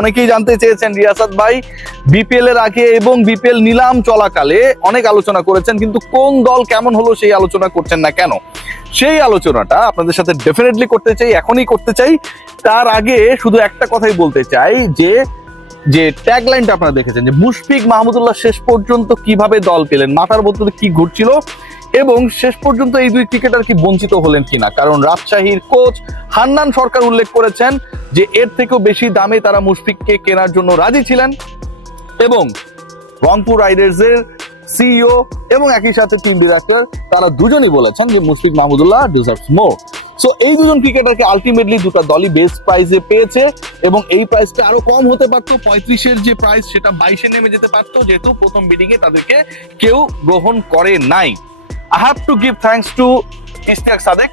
অনেকেই জানতে চেয়েছেন রিয়াসাদ ভাই, বিপিএল এর আগে এবং বিপিএল নিলাম চলাকালে অনেক আলোচনা করেছেন, কিন্তু কোন দল কেমন হলো সেই আলোচনা করছেন না কেন? সেই আলোচনাটা আপনাদের সাথে ডেফিনেটলি করতে চাই, এখনই করতে চাই। তার আগে শুধু একটা কথাই বলতে চাই, যে যে ট্যাগলাইনটা আপনারা দেখেছেন, যে মুশফিক মাহমুদুল্লাহ শেষ পর্যন্ত কীভাবে দল পেলেন, মাথার মধ্যে কি ঘুরছিল? এবং শেষ পর্যন্ত এই দুই ক্রিকেটার কি বঞ্চিত হলেন কিনা? কারণ রাজশাহীর কোচ হান্নান সরকার উল্লেখ করেছেন যে এর থেকেও বেশি দামে তারা মুশফিককে কেনার জন্য রাজি ছিলেন এবং রংপুর রাইডার্সের সিইও এবং একই সাথে টিম ডিরেক্টর তারা দুজনই বলেছেন যে Mushfiq Mahmudullah deserves more so এই দুজন ক্রিকেটারকে আলটিমেটলি দুটো দলই বেস্ট প্রাইসে পেয়েছে এবং এই প্রাইসটা আরও কম হতে পারতো। পঁয়ত্রিশের যে প্রাইস সেটা বাইশে নেমে যেতে পারতো। যেহেতু প্রথম বিডিং এ তাদেরকে কেউ গ্রহণ করে নাই। I have to give thanks to Ishtiaq Sadek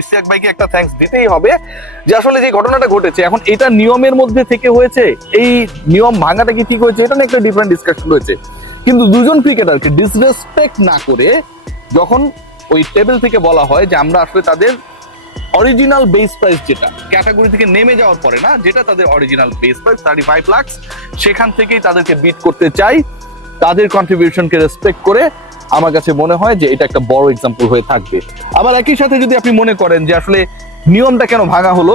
Ishtiaq ভাইকে একটা থ্যাঙ্কস দিতেই হবে যে আসলে যে ঘটনাটা ঘটেছে, এখন এটা নিয়মের মধ্যে থেকে হয়েছে, এই নিয়ম ভাঙাটা কি ঠিক হয়েছে, এটা নিয়ে একটা ডিফারেন্ট ডিসকাশন রয়েছে কিন্তু দুজন ক্রিকেটারকে ডিসরেসপেক্ট না করে যখন ওই টেবিল থেকে বলা হয় যে আমরা আসলে তাদের অরিজিনাল বেস প্রাইস যেটা ক্যাটাগরি থেকে নেমে যাওয়ার পরে না, যেটা তাদের original base price thirty five lakhs সেখান থেকেই তাদেরকে বিট করতে চাই, তাদের কন্ট্রিবিউশনকে রেসপেক্ট করে আমার কাছে মনে হয় যে এটা একটা বড় এক্সাম্পল হয়ে থাকবে। আবার একই সাথে যদি আপনি মনে করেন যে আসলে নিয়মটা কেন ভাঙা হলো,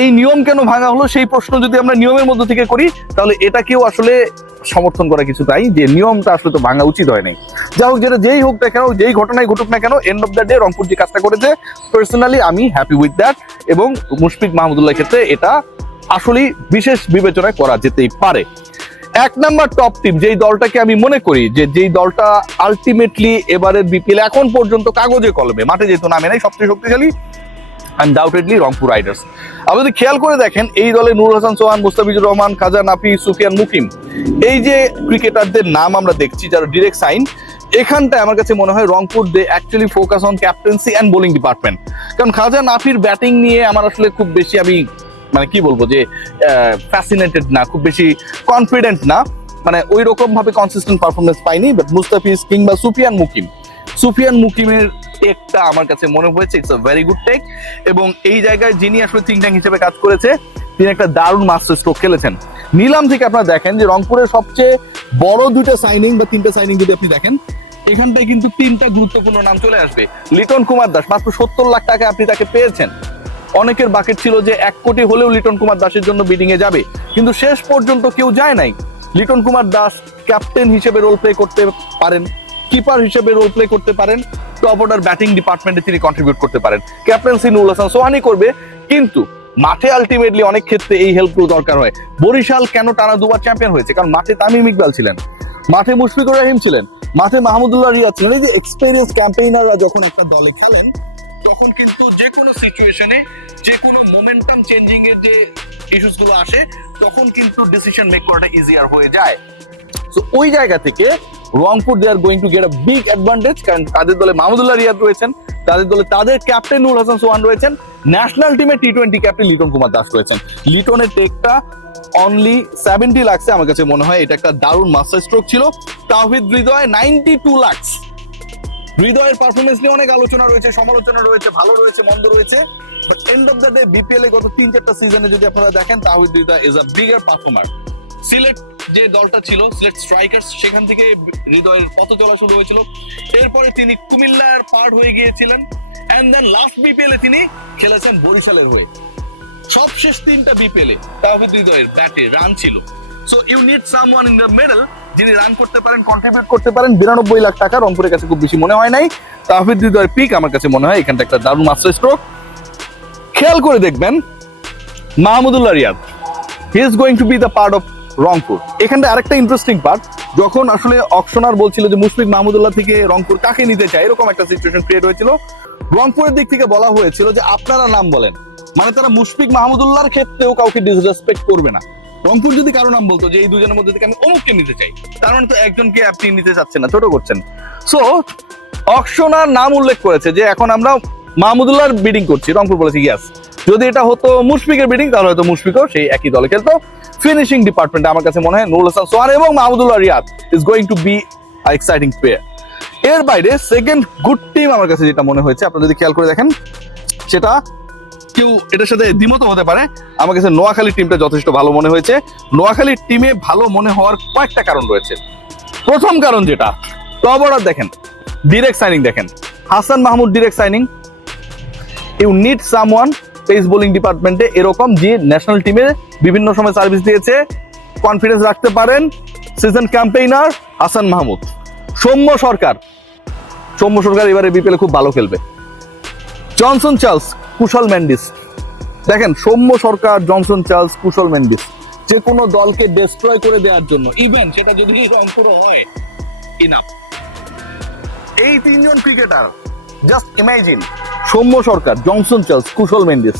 এই নিয়ম কেন ভাঙা হলো সেই প্রশ্ন যদি আমরা নিয়মের মধ্যে থেকে করি, তাহলে এটাকেও আসলে সমর্থন করা কিছু তাই যে নিয়মটা আসলে তো ভাঙা উচিত হয় নাই। যা হোক যেটা যেই হোক না কেন, যেই ঘটনায় ঘটুক না কেন end of the day Rangpur যে কাজটা করেছে পার্সোনালি আমি হ্যাপি উইথ দ্যাট এবং মুশফিক মাহমুদুল্লাহ ক্ষেত্রে এটা আসলেই বিশেষ বিবেচনায় করা যেতেই পারে। এক নাম্বার টপ টিম যেই দলটাকে আমি মনে করি যে যেই দলটা আলটিমেটলি এবারের বিপিএল এখন পর্যন্ত কাগজে কলমে, মাঠে যেহেতু নামে নাই, সবচেয়ে শক্তিশালী আনডাউটেডলি রংপুর রাইডার্স আপনি যদি খেয়াল করে দেখেন, এই দলে নুর হাসান সোহান মুস্তাফিজুর রহমান, খাজা নাফি সুফিয়ান মুকিম, এই যে ক্রিকেটারদের নাম আমরা দেখছি, যারা ডিরেক্ট সাইন এখানটায় আমার কাছে মনে হয় Rangpur they actually focus on captaincy and bowling department কারণ খাজা নাফির ব্যাটিং নিয়ে আমার আসলে খুব বেশি আমি মানে কি বলব যে ফ্যাসিনেটেড না, খুব বেশি কনফিডেন্ট না। মানে ওই রকম ভাবে কনসিস্টেন্ট পারফরমেন্স পাইনি বাট মুস্তাফিজ কিংবা সুফিয়ান মুকিম। সুফিয়ান মুকিমের টেকটা আমার কাছে মনে হয়েছে it's a very good take এবং এই জায়গায় যিনি আসলে থিঙ্ক ট্যাঙ্ক হিসেবে কাজ করেছে, তিনি একটা দারুণ মাস্টার স্ট্রোক খেলেছেন। নিলাম থেকে আপনারা দেখেন যে রংপুরের সবচেয়ে বড় দুটো সাইনিং বা তিনটা সাইনিং যদি আপনি দেখেন, এখানটায় কিন্তু তিনটা গুরুত্বপূর্ণ নাম চলে আসবে। লিটন কুমার দাস, মাত্র সত্তর লাখ টাকা আপনি তাকে পেয়েছেন। অনেকের বাকেট ছিল যে এক কোটি হলেও লিটন কুমার দাসের জন্য বিডিং এ যাবে। কিন্তু শেষ পর্যন্ত কেউ যায় নাই। লিটন কুমার দাস ক্যাপ্টেন হিসেবে রোল প্লে করতে পারেন কিপার হিসেবে রোল প্লে করতে পারেন টপ অর্ডার ব্যাটিং ডিপার্টমেন্টে তিনি কন্ট্রিবিউট করতে পারেন। ক্যাপ্টেন্সি নুরুল হাসান সোহানি করবে, কিন্তু মাঠে আলটিমেটলি অনেক ক্ষেত্রে এই হেল্পগুলো দরকার হয়। বরিশাল কেন টানা দুবার চ্যাম্পিয়ন হয়েছে? কারণ মাঠে তামিম ইকবাল ছিলেন, মাঠে মুশফিকুর রহিম ছিলেন, মাঠে মাহমুদুল্লাহ রিয়াদ ছিলেন। এই যে এক্সপেরিয়েন্স ক্যাম্পেইনাররা যখন একটা দলে খেলেন তখন কিন্তু যে কোনো সিচুয়েশনে যে কোনো মোমেন্টাম চেঞ্জিং এর যে ইস্যুসগুলো আসে, তখন কিন্তু ডিসিশন মেক করাটা ইজিয়ার হয়ে যায়। তো ওই জায়গা থেকে Rangpur they are going to get a big advantage কারণ তাদের দলে মাহমুদুল্লাহ রিয়াদ রয়েছেন, তাদের দলে তাদের ক্যাপ্টেন নুর হাসান সোহান রয়েছেন ন্যাশনাল টিমে T twenty captain Liton Kumar Das রয়েছেন। লিটনের টেকটা অনলি সেভেন্টি লাখসে আমার কাছে মনে হয়, এটা একটা দারুণ মাস্টার স্ট্রোক ছিল। তাহিদ হৃদয় নাইনটি টু লাক্স হৃদয়ের পারফরমেন্স নিয়ে অনেক আলোচনা রয়েছে, সমালোচনা রয়েছে, ভালো রয়েছে, মন্দ রয়েছে। But end of the day BPL এ গত তিন, চারটা সিজনে যদি আপনারা দেখেন Towhid Hridoy is a bigger performer Sylhet যে দলটা ছিল সিলেট স্ট্রাইকার্স সেখান থেকে হৃদয়ের পথ চলা শুরু হয়েছিল। এরপরে তিনি কুমিল্লার পার্ট হয়ে গিয়েছিলেন। এন্ড দেন লাস্ট বিপিএল এ তিনি খেলেছেন বরিশালের হয়ে। সবশেষ তিনটা বিপিএল এ তাহিদ হৃদয়ের ব্যাটে রান ছিল। So you need someone in the middle যিনি রান করতে পারেন কন্ট্রিবিউট করতে পারেন। বিরানব্বই লাখ টাকা রংপুরের কাছে খুব বেশি মনে হয় নাই। তাহিদ হৃদয়ের পিক আমার কাছে মনে হয়, এখানটা একটা দারুণ মাস্টার স্ট্রোক খেয়াল করে দেখবেন, Mahmudullah Riyad he is going to be the part of Rangpur. এখানটা আরেকটা ইন্টারেস্টিং পার্ট যখন আসলে অকশনার বলছিল যে মুশফিক মাহমুদুল্লাহ থেকে রংপুর কাকে নিতে চায়, এরকম একটা সিচুয়েশন ক্রিয়েট হয়েছিল। রংপুরের দিক থেকে বলা হয়েছিল যে আপনারা নাম বলেন। মানে তারা মুশফিক মাহমুদুল্লাহর ক্ষেত্রেও কাউকে ডিসরেসপেক্ট করবে না। রংপুর যদি কারও নাম বলতো যে এই দুজনের মধ্যে থেকে আমি অমুককে নিতে চাই, তার মানে তো একজনকে আপনি নিতে চাচ্ছেন না, ছোট করছেন। সো অকশনার নাম উল্লেখ করেছে যে এখন আমরা মাহমুদুল্লাহর বিডিং করছি, রংপুর বলেছে ইয়াস যদি এটা হতো মুশফিকের বিডিং তাহলে হয়তো মুশফিকও সেই একই দলে খেলতো। ফিনিশিং ডিপার্টমেন্টে আমার কাছে মনে হয় নুরুল হাসান সোহান এবং Mahmudullah Riyad is going to be exciting player এর বাইরে সেকেন্ড গুড টিম আমার কাছে যেটা মনে হয়েছে, আপনারা যদি খেয়াল করে দেখেন, সেটা কেউ এটার সাথে দ্বিমত হতে পারে। আমার কাছে নোয়াখালী টিমটা যথেষ্ট ভালো মনে হয়েছে। নোয়াখালীর টিমে ভালো মনে হওয়ার কয়েকটা কারণ রয়েছে। প্রথম কারণ যেটা টপ অর্ডার দেখেন ডিরেক্ট সাইনিং দেখেন। Hasan Mahmud direct signing you need someone pace bowling ডিপার্টমেন্টে এরকম যে ন্যাশনাল টিমে বিভিন্ন সময় সার্ভিস দিয়েছে। কনফিডেন্স রাখতে পারেন। Season campaigner Hasan Mahmud. Soumya Sarkar. Soumya Sarkar এবারে বিপিএলে খুব ভালো খেলবে। জনসন চার্লস কুশল ম্যান্ডিস দেখেন, সৌম্য সরকার, জনসন চার্লস, কুশল ম্যান্ডিস যে কোনো দলকে ডেস্ট্রয় করে দেওয়ার জন্য ইভেন সেটা যদি রংপুরও হয় এই তিনজন cricketer just imagine Soumya Sarkar, Johnson Charles, Kusal Mendis.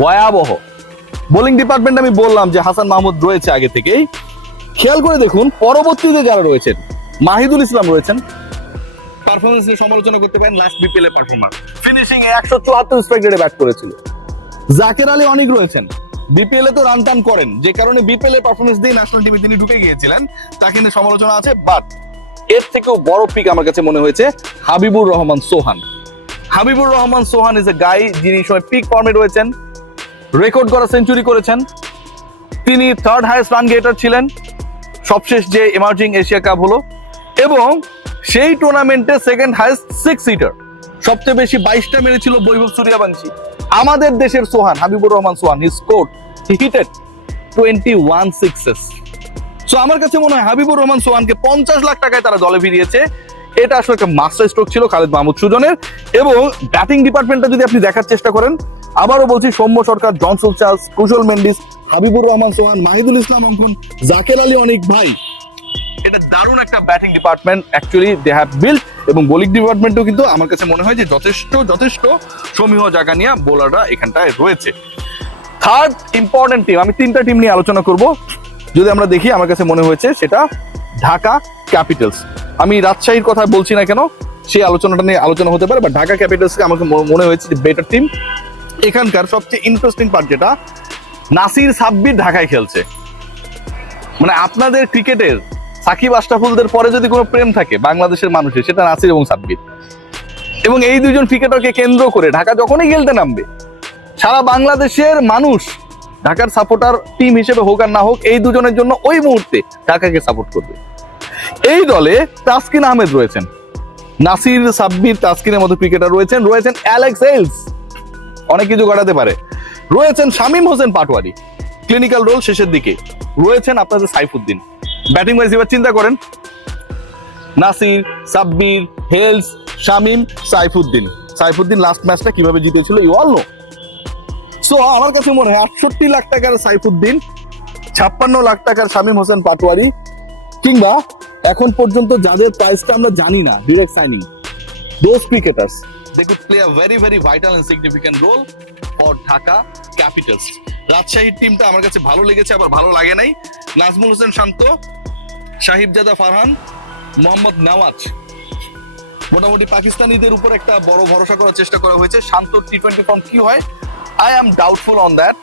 ভয়াবহ। বোলিং ডিপার্টমেন্ট আমি বললাম যে হাসান মাহমুদ রয়েছে আগে থেকেই। খেয়াল করে দেখুন, পরবর্তীতে যারা রয়েছেন, মাহিদুল ইসলাম রয়েছেন। পারফরমেন্স সমালোচনা করতে পারেন লাস্ট বিপিএল এর পারফরম্যান্স ফিনিশিং এ একশো চুয়াত্তর স্ট্রাইক রেটে ব্যাট করেছিল। জাকের আলী অনেক রয়েছেন। বিপিএল এ তো রান টান করেন। যে কারণে বিপিএল এর পারফরমেন্স দিয়ে ন্যাশনাল টিমে তিনি ঢুকে গিয়েছিলেন। তাকে নিয়ে সমালোচনা আছে বাট এর থেকেও বড় পিক আমার কাছে মনে হয়েছে Habibur Rahman Sohan. Habibur Rahman Sohan is a guy যিনি সময় পিক ফর্মে রয়েছেন রেকর্ড করা সেঞ্চুরি করেছেন। তিনি থার্ড হাইয়েস্ট রান গেটার ছিলেন, সবশেষ যে এমার্জিং এশিয়া কাপ হলো। এবং সেই টুর্নামেন্টে সেকেন্ড হাইয়েস্ট সিক্স সিটার সবচেয়ে বেশি বাইশটা মেরেছিল বৈভব সূর্যবংশী। আমাদের দেশের Sohan, Habibur Rahman Sohan he score he hitted twenty one sixes so আমার কাছে মনে হয় হাবিবুর রহমান সোহানকে পঞ্চাশ লাখ টাকায় তারা দলে ফিরিয়েছে এটা আসলে একটা মাস্টার স্ট্রোক ছিল খালেদ মাহমুদ সুজনের। এবং ব্যাটিং ডিপার্টমেন্টটা যদি আপনি দেখার চেষ্টা করেন, আবারও বলছি, সৌম্য সরকার জনসন চার্লস কুশল মেন্ডিস, হাবিবুর রহমান সোহান, মাহিদুল ইসলাম অঙ্কন, জাকের আলী অনেক ভাই। এটা দারুণ একটা batting department actually they have build এবং বোলিং ডিপার্টমেন্টও কিন্তু আমার কাছে মনে হয় যে যথেষ্ট যথেষ্ট সমীহ জায়গা নিয়ে বোলাররা এখানটায় রয়েছে। থার্ড ইম্পর্টেন্ট টিম আমি তিনটা টিম নিয়ে আলোচনা করব। যদি আমরা দেখি, আমার কাছে মনে হয়েছে সেটা ঢাকা ক্যাপিটালস। আমি রাজশাহীর কথা বলছি না কেন, সেই আলোচনাটা নিয়ে আলোচনা হতে পারে বা ঢাকা ক্যাপিটালসকে আমাকে মনে হয়েছে যে বেটার টিম এখানকার সবচেয়ে ইন্টারেস্টিং পার্ট যেটা, নাসির সাব্বির ঢাকায় খেলছে। মানে আপনাদের ক্রিকেটের সাকিব আশরাফুলদের পরে যদি কোনো প্রেম থাকে বাংলাদেশের মানুষের, সেটা নাসির এবং সাব্বির। এবং এই দুজন ক্রিকেটারকে কেন্দ্র করে ঢাকা যখনই খেলতে নামবে, সারা বাংলাদেশের মানুষ ঢাকার সাপোর্টার টিম হিসেবে হোক আর না হোক, এই দুজনের জন্য ওই মুহূর্তে ঢাকাকে সাপোর্ট করবে। এই দলে তাসকিন আহমেদ রয়েছেন, নাসির, সাব্বির, তাসকিনের মতো ক্রিকেটার রয়েছেন রয়েছেন অ্যালেক্স হেলস অনেক কিছু ঘটাতে পারে। রয়েছেন শামীম হোসেন পাটোয়ারি, ক্লিনিক্যাল রোল শেষের দিকে। রয়েছেন আপনাদের সাইফুদ্দিন। ব্যাটিং ওয়াইজ এবার চিন্তা করেন। নাসির, সাব্বির, হেলস, শামীম, সাইফুদ্দিন। সাইফুদ্দিন লাস্ট ম্যাচটা কীভাবে জিতেছিল ইউ অল নো সো আমার কাছে মনে হয় আটষট্টি লাখ টাকার সাইফুদ্দিন, ছাপ্পান্ন লাখ টাকার শামীম হোসেন পাটোয়ারি, কিংবা এখন পর্যন্ত যাদের প্রাইসটা আমরা জানি না direct signing those cricketers they could play a very very vital and significant role for Dhaka capitals রাজশাহীর টিমটা আমার কাছে ভালো লেগেছে, আবার ভালো লাগে নাই। নাজমুল হোসেন শান্ত সাহিবজাদা ফারহান, মোহাম্মদ নওয়াজ। মোটামুটি পাকিস্তানিদের উপর একটা বড় ভরসা করার চেষ্টা করা হয়েছে। শান্ত টি টোয়েন্টি ফর্ম কি হয়? I am doubtful on that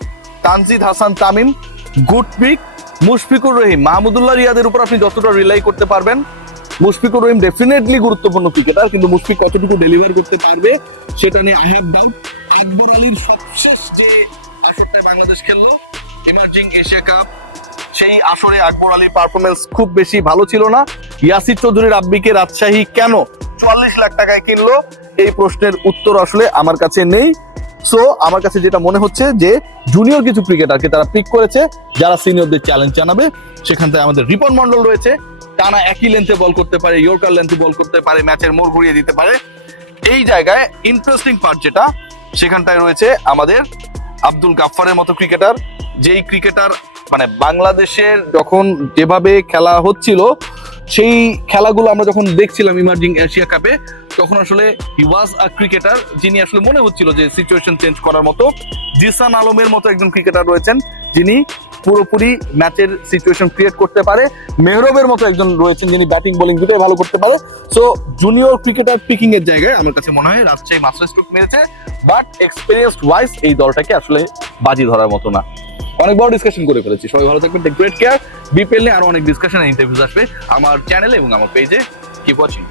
Tanzid Hasan Tamim good pick Mushfiqur Rahim. Mahmudullah রিয়াদের উপর আপনি যতটা রিলাই করতে পারবেন, মুশফিকুর রহিম ডেফিনেটলি গুরুত্বপূর্ণ ক্রিকেটার কিন্তু মুশফিক কতটুকু ডেলিভার করতে পারবে, সেটা নিয়ে আই হ্যাভ ডাউট আকবর আলীর সবশেষ যে আসরটা বাংলাদেশ খেললো এমার্জিং এশিয়া কাপ সেই আসরে আকবর আলীর পারফরমেন্স খুব বেশি ভালো ছিল না। ইয়াসির চৌধুরী রাব্বিকে রাজশাহী কেন চুয়াল্লিশ লাখ টাকায় কিনলো? এই প্রশ্নের উত্তর আসলে আমার কাছে নেই। সো আমার কাছে যেটা মনে হচ্ছে যে জুনিয়র কিছু ক্রিকেটারকে তারা পিক করেছে, যারা সিনিয়রদের চ্যালেঞ্জ জানাবে, সেখান থেকে আমাদের রিপন মন্ডল রয়েছে। টানা একই লেন্থে বল করতে পারে ইয়র্কার লেন্থে বল করতে পারে ম্যাচের মোড় ঘুরিয়ে দিতে পারে। এই জায়গায় ইন্টারেস্টিং পার্ট যেটা, সেখানটায় রয়েছে আমাদের আব্দুল গাফফারের মতো ক্রিকেটার যেই ক্রিকেটার মানে বাংলাদেশের যখন যেভাবে খেলা হচ্ছিল, সেই খেলাগুলো আমরা যখন দেখছিলাম ইমার্জিং এশিয়া কাপে তখন আসলে হি ওয়াজ আ ক্রিকেটার যিনি আসলে মনে হচ্ছিল যে সিচুয়েশন চেঞ্জ করার মতো। জিসান আলমের মতো একজন ক্রিকেটার রয়েছেন যিনি পুরোপুরি ম্যাচের সিচুয়েশন ক্রিয়েট করতে পারে। মেহরবের মতো একজন রয়েছেন যিনি ব্যাটিং বোলিং দুটোই ভালো করতে পারে। সো জুনিয়র ক্রিকেটার পিকিং এর জায়গায় আমার কাছে মনে হয় রাজশাহী মাস্টার স্ট্রোক মেরেছে বাট এক্সপিরিয়েন্স ওয়াইজ এই দলটাকে আসলে বাজি ধরার মতো না। অনেক বড় ডিসকাশন করে ফেলেছি। সবাই ভালো থাকবেন গ্রেট কেয়ার বিপিএল নিয়ে আরও অনেক ডিসকাশন আসবে আমার চ্যানেলে এবং আমার পেজে কিপ ওয়াচিং